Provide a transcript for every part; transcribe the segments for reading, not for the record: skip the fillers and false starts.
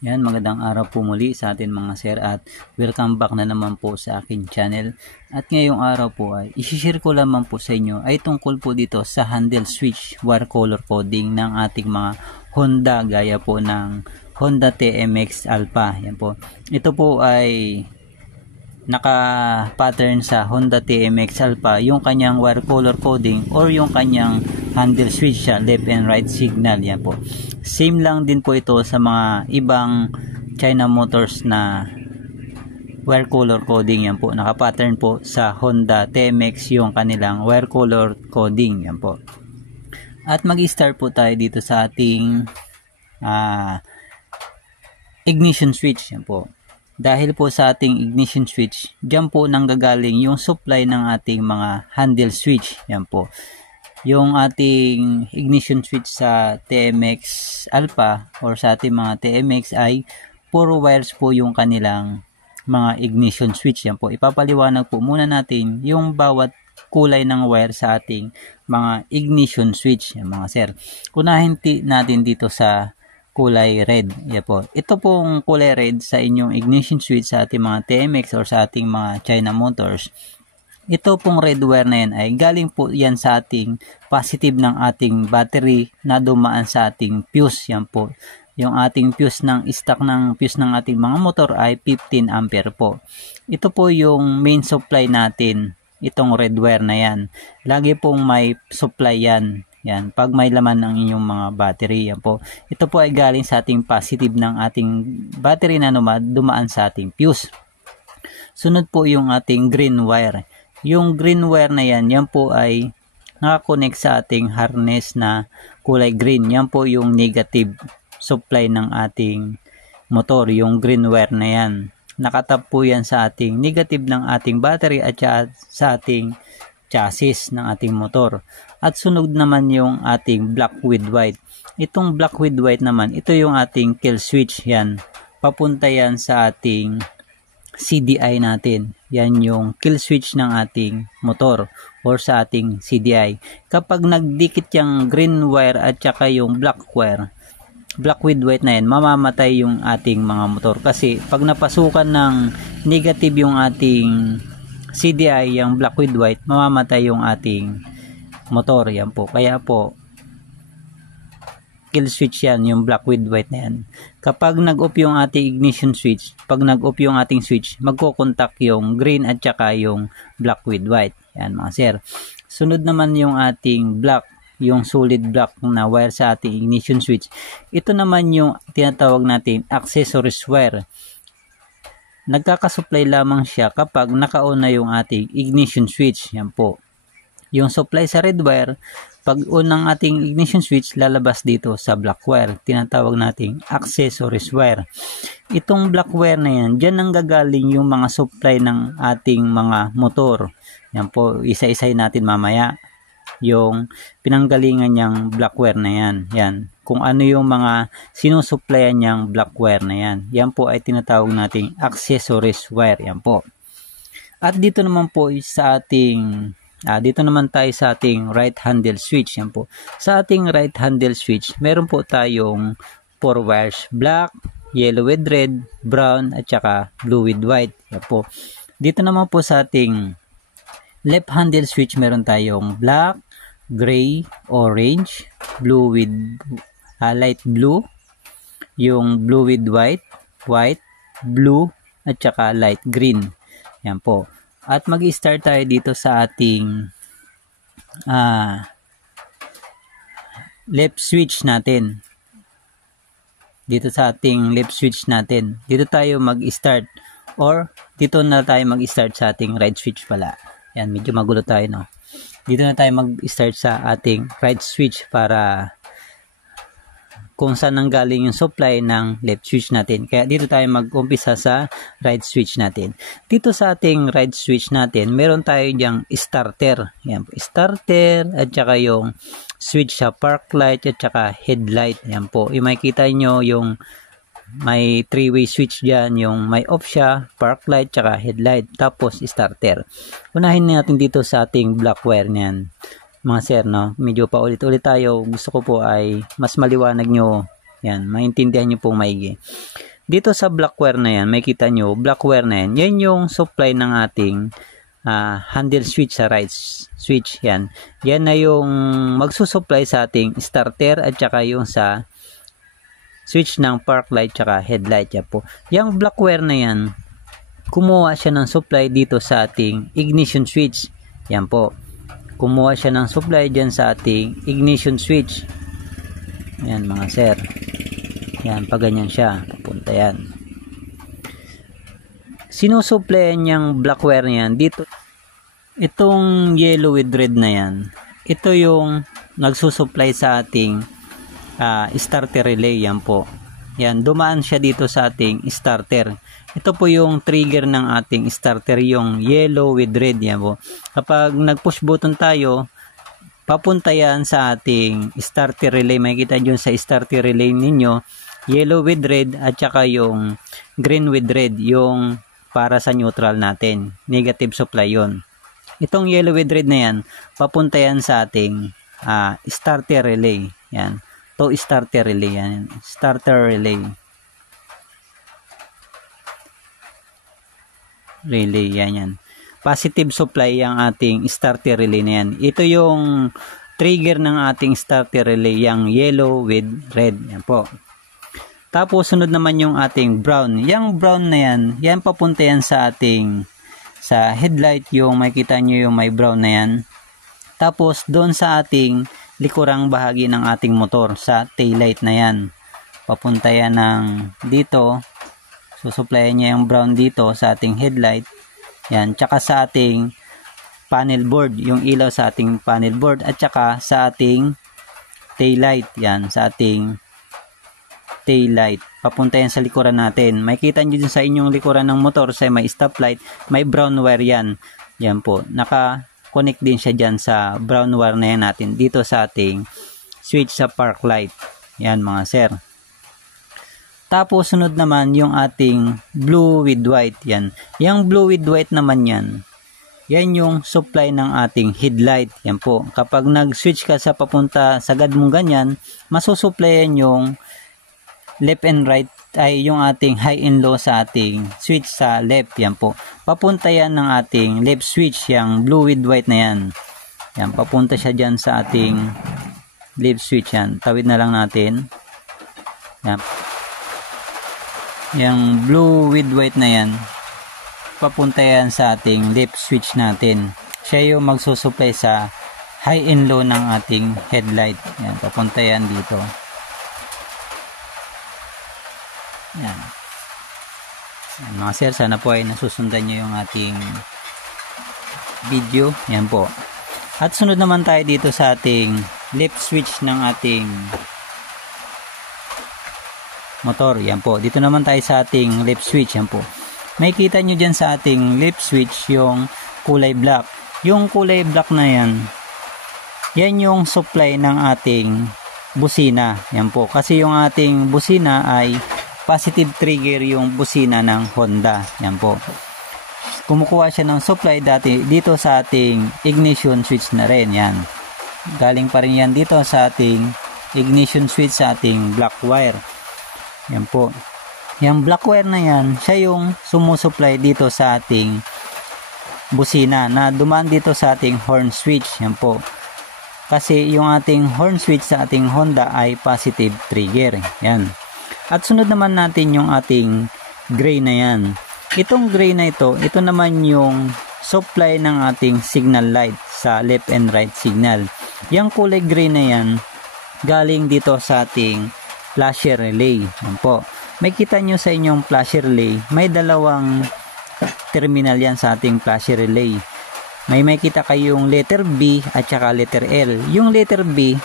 Yan, magandang araw po muli sa atin mga sir at welcome back na naman po sa akin channel. At ngayong araw po ay isishare ko lamang po sa inyo ay tungkol po dito sa handle switch wire color coding ng ating mga Honda gaya po ng Honda TMX Alpha. Yan po. Ito po ay naka-pattern sa Honda TMX Alpha yung kanyang wire color coding or yung kanyang handle switch siya, left and right signal. Yan po. Same lang din po ito sa mga ibang China Motors na wire color coding. Yan po. Naka-pattern po sa Honda TMX yung kanilang wire color coding. Yan po. At mag-start po tayo dito sa ating ignition switch. Yan po. Dahil po sa ating ignition switch, dyan po nanggagaling yung supply ng ating mga handle switch. Yan po. Yung ating ignition switch sa TMX Alpha or sa ating mga TMX ay puro wires po yung kanilang mga ignition switch. Yan po. Ipapaliwanag po muna natin yung bawat kulay ng wire sa ating mga ignition switch. Yan mga sir. Unahin natin dito sa kulay red. Yan po. Ito pong kulay red sa inyong ignition switch sa ating mga TMX or sa ating mga China Motors. Ito pong red wire na yan ay galing po yan sa ating positive ng ating battery na dumaan sa ating fuse. Yan po. Yung ating fuse ng stock ng fuse ng ating mga motor ay 15 ampere po. Ito po yung main supply natin. Itong red wire na yan. Lagi pong may supply yan. Yan, pag may laman ng inyong mga battery, yan po. Ito po ay galing sa ating positive ng ating battery na dumaan sa ating fuse. Sunod po yung ating green wire. Yung green wire na yan, yan po ay nakakonect sa ating harness na kulay green. Yan po yung negative supply ng ating motor, yung green wire na yan. Nakatap po yan sa ating negative ng ating battery at sa ating chassis ng ating motor. At sunod naman yung ating black with white. Itong black with white naman, ito yung ating kill switch. Yan. Papunta yan sa ating CDI natin. Yan yung kill switch ng ating motor or sa ating CDI. Kapag nagdikit yung green wire at saka yung black wire, black with white na yan, mamamatay yung ating mga motor. Kasi pag napasukan ng negative yung ating CDI, yung black with white, mamamatay yung ating motor. Yan po. Kaya po, kill switch yan, yung black with white na yan. Kapag nag-off yung ating ignition switch, pag nag-off yung ating switch, magko-contact yung green at saka yung black with white. Yan mga sir. Sunod naman yung ating black, yung solid black na wire sa ating ignition switch. Ito naman yung tinatawag natin accessories wire. Nagkakasupply lamang siya kapag naka-on na yung ating ignition switch. Yan po. Yung supply sa red wire, pag on ng ating ignition switch, lalabas dito sa black wire. Tinatawag nating accessories wire. Itong black wire na yan, dyan nang gagaling yung mga supply ng ating mga motor. Yan po, isa-isay natin mamaya yung pinanggalingan niyang black wire na yan. Yan. Kung ano yung mga sinusupplyan niyang black wire na yan. Yan po ay tinatawag nating accessories wire. Yan po. At dito naman po sa ating dito naman tayo sa ating right handle switch. Yan po. Sa ating right handle switch, meron po tayong 4 wires. Black, yellow with red, brown, at saka blue with white. Yan po. Dito naman po sa ating left handle switch, meron tayong black, gray, orange, blue with light blue, yung blue with white, white, blue, at saka light green. Yan po. At mag-start tayo dito sa ating left switch natin. Dito sa ating left switch natin. Dito tayo mag-start or dito na tayo mag-start sa ating right switch pala. Yan, medyo magulo tayo, no? Dito na tayo mag-start sa ating right switch para kung saan nanggaling yung supply ng left switch natin. Kaya dito tayo mag-umpisa sa right switch natin. Dito sa ating right switch natin, meron tayo diyang starter. Yan po, starter at saka yung switch sa park light at saka headlight. Yan po. Yung makikita nyo yung may 3-way switch dyan, yung may off siya, park light, tsaka headlight, tapos starter. Unahin natin dito sa ating black wire niyan. Mga sir, no? Medyo pa ulit-ulit tayo. Gusto ko po ay mas maliwanag nyo. Yan, maintindihan nyo pong maigi. dito sa black wire na yan, may kita nyo, black wire na yan, yan yung supply ng ating handle switch sa right switch. Yan na yung magsusupply sa ating starter at saka yung sa switch ng park light tsaka headlight. Yan po. Yung black wire na yan, kumuha siya ng supply dito sa ating ignition switch. Yan po. Kumuha siya ng supply dyan sa ating ignition switch. Yan mga sir. Yan, pag ganyan siya, papunta yan. Sinusuplayan niyang black wire niyan dito. Itong yellow with red na yan, ito yung nagsusupply sa ating starter relay. Yan po. Yan, dumaan siya dito sa ating starter. Ito po yung trigger ng ating starter, yung yellow with red. Yan po. Kapag nag-push button tayo, papunta yan sa ating starter relay. Makikita nyo sa starter relay ninyo, yellow with red at saka yung green with red, yung para sa neutral natin. Negative supply yon. Itong yellow with red na yan, papunta yan sa ating starter relay. Yan. To starter relay yan. Starter relay. Relay yan. Positive supply yung ating starter relay na yan. Ito yung trigger ng ating starter relay, yung yellow with red. Yan po. Tapos sunod naman yung ating brown. Yung brown na yan, yan papunta yan sa ating sa headlight, yung makita nyo yung may brown na yan. Tapos doon sa ating likurang bahagi ng ating motor, sa taillight na yan. Papunta yan ng dito. Susuplayan niya yung brown dito sa ating headlight. Yan, tsaka sa ating panel board, yung ilaw sa ating panel board at tsaka sa ating taillight. Yan, sa ating taillight. Papunta yan sa likuran natin. Makikita nyo din sa inyong likuran ng motor, sa may stoplight, may brown wire yan. Yan po. Naka-connect din siya dyan sa brown wire na yan natin dito sa ating switch sa park light. Yan mga sir. Tapos sunod naman yung ating blue with white. Yan. Yung blue with white naman yan, yan yung supply ng ating headlight. Yan po. Kapag nag-switch ka sa papunta sa gad mong ganyan, masusupplyan yung left and right, ay yung ating high and low sa ating switch sa left. Yan po. Papunta yan ng ating left switch, yung blue with white na yan. Yan. Papunta siya dyan sa ating left switch. Yan. Tawid na lang natin. Yan. Yung blue with white na yan, papunta yan sa ating left switch natin. Siya yung magsusupply sa high and low ng ating headlight. Yan, papunta yan dito. Yan. Yan mga sir, sana po ay nasusundan nyo yung ating video. Yan po. At sunod naman tayo dito sa ating left switch ng ating motor. Yan po. Dito naman tayo sa ating left switch. Yan po. May kita nyo dyan sa ating left switch yung kulay black. Yung kulay black na yan, yan yung supply ng ating busina. Yan po. Kasi yung ating busina ay positive trigger, yung busina ng Honda. Yan po. Kumukuha siya ng supply dati dito sa ating ignition switch na rin. Yan. Galing pa rin yan dito sa ating ignition switch sa ating black wire. Yan po. Yung black wire na yan, siya yung sumusupply dito sa ating busina na dumaan dito sa ating horn switch. Yan po. Kasi yung ating horn switch sa ating Honda ay positive trigger. Yan. At sunod naman natin yung ating gray na yan. Itong gray na ito naman yung supply ng ating signal light sa left and right signal. Yung kulay gray na yan, galing dito sa ating flasher relay. Yan po. May kita nyo sa inyong flasher relay, may dalawang terminal yan sa ating flasher relay. May kita kayong letter B at saka letter L. Yung letter B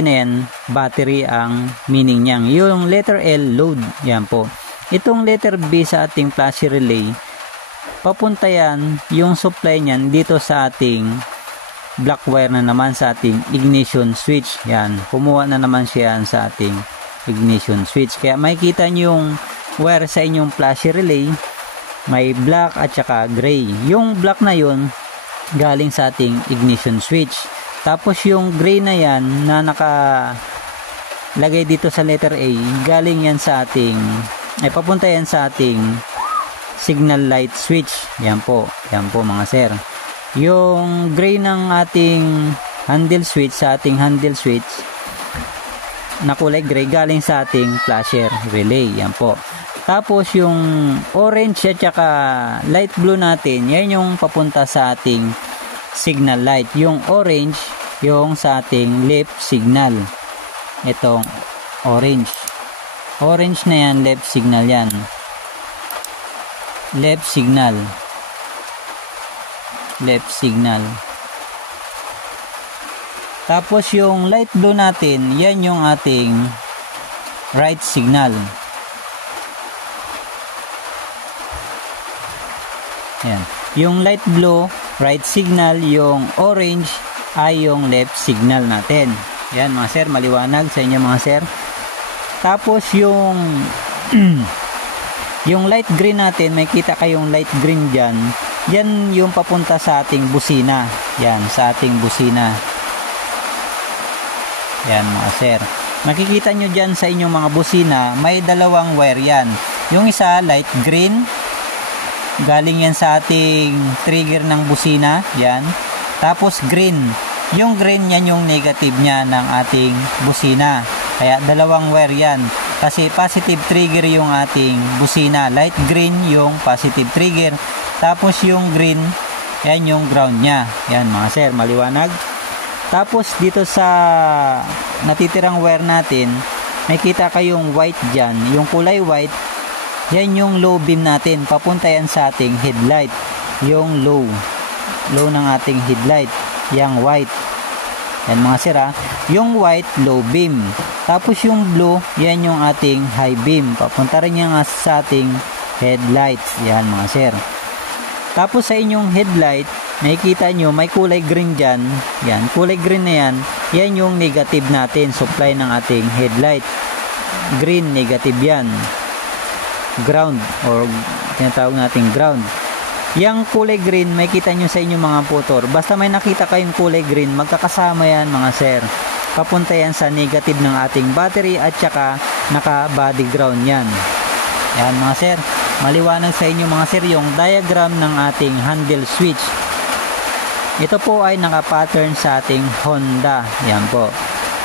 na yan, battery ang meaning niyan. Yung letter L, load. Yan po. Itong letter B sa ating flasher relay, papunta yan, yung supply niyan dito sa ating black wire na naman sa ating ignition switch. Yan. Kumuha na naman siya sa ating ignition switch. Kaya makikita nyo yung wire sa inyong flasher relay, may black at saka gray. Yung black na yun, galing sa ating ignition switch. Tapos yung gray na yan na lagay dito sa letter A, galing yan sa ating, papunta yan sa ating signal light switch. Yan po mga sir. Yung gray ng ating handle switch, sa ating handle switch na kulay gray, galing sa ating flasher relay. Yan po. Tapos yung orange at saka light blue natin, yan yung papunta sa ating signal light. Yung orange, yung sa ating left signal. Itong orange. Orange na yan, left signal yan. Left signal. Left signal. Tapos yung light blue natin, yan yung ating right signal. Yan. Yung light blue, right signal. Yung orange ay yung left signal natin. Yan mga sir, maliwanag sa inyo mga sir. Tapos yung yung light green natin, may kita kayong light green dyan. Yan yung papunta sa ating busina. Yan, sa ating busina. Yan mga sir. Makikita nyo dyan sa inyong mga busina, may dalawang wire yan. Yung isa light green, galing yan sa ating trigger ng busina. Yan. Tapos green. Yung green yan yung negative niya ng ating busina. Kaya dalawang wire yan. Kasi positive trigger yung ating busina. Light green yung positive trigger. Tapos yung green, yan yung ground niya. Yan mga sir, maliwanag. Tapos dito sa natitirang wire natin, may kita kayong white dyan. Yung kulay white, yan yung low beam natin. Papunta yan sa ating headlight. Yung low ng ating headlight. Yang white. Yan mga sir ha. Yung white, low beam. Tapos yung blue, yan yung ating high beam. Papunta rin yan sa ating headlight. Yan mga sir. Tapos sa inyong headlight, nakikita nyo may kulay green dyan. Yan, kulay green na yan. Yan yung negative natin. Supply ng ating headlight. Green, negative yan. Ground or tinatawag nating ground. Yang kulay green, may kita nyo sa inyong mga motor. Basta may nakita kayong kulay green, magkakasama yan mga sir. Papunta yan sa negative ng ating battery at saka naka body ground yan. Yan mga sir. Maliwanag sa inyo mga sir yung diagram ng ating handle switch. Ito po ay naka-pattern sa ating Honda. Yan po.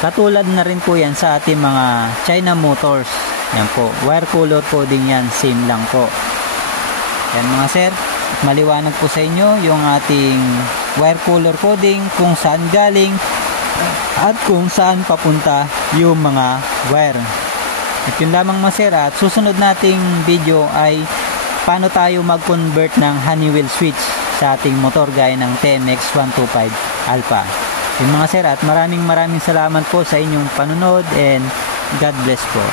Katulad na rin po yan sa ating mga China motors. Yan po. Wire color coding yan. Same lang po. Yan mga sir. Maliwanag po sa inyo yung ating wire color coding, kung saan galing at kung saan papunta yung mga wire. At yun lamang mga sir, at susunod nating video ay paano tayo mag-convert ng Honeywell switch sa ating motor gaya ng TMX 125 Alpha. Yun mga sir, at maraming salamat po sa inyong panunod and God bless po.